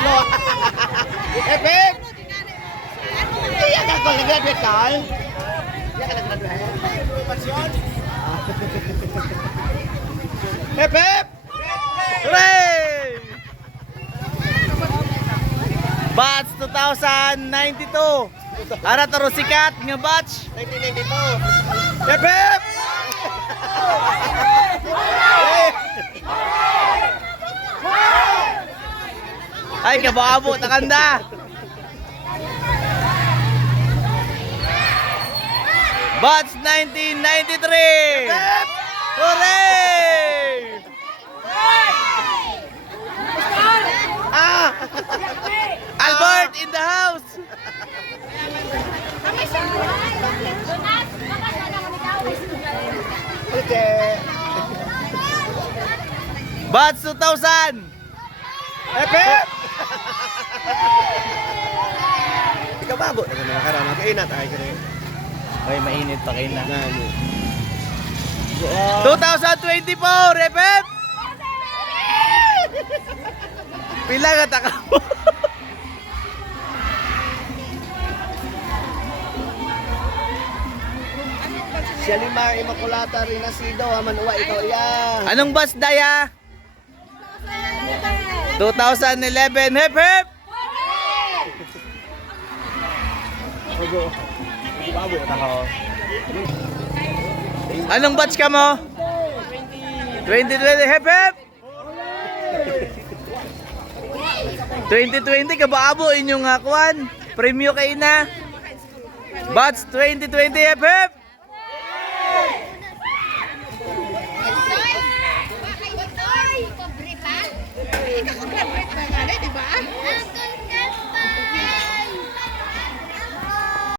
Go. Epep! Iya ka ko nag-graduate ka? Iya ka nag-graduate? Epep! Hooray! Batch 2092. Ara taro sikat nga batch. 1992. Epep! Ay kababo takanda. Batch 1993. Hooray! Albert in the house. Okay. Batch 2000. Epep! Ikaw babo na nakaraan. Nakainat ay kare. Ay mainit pa kayo na. Nani. 2024, Repep! Pila ka taka mo? Siya lima Immaculata Renasido, Amanuwa ikaw iya. Anong bus daya? 2011, hep hep! Babo ta ko. Anong batch ka mo? 2020, hep hep! 2020, kabaabo inyong hakuan. Premyo kayo na. Batch 2020, hep hep! Ikaw ko graduate pa nga, di ba?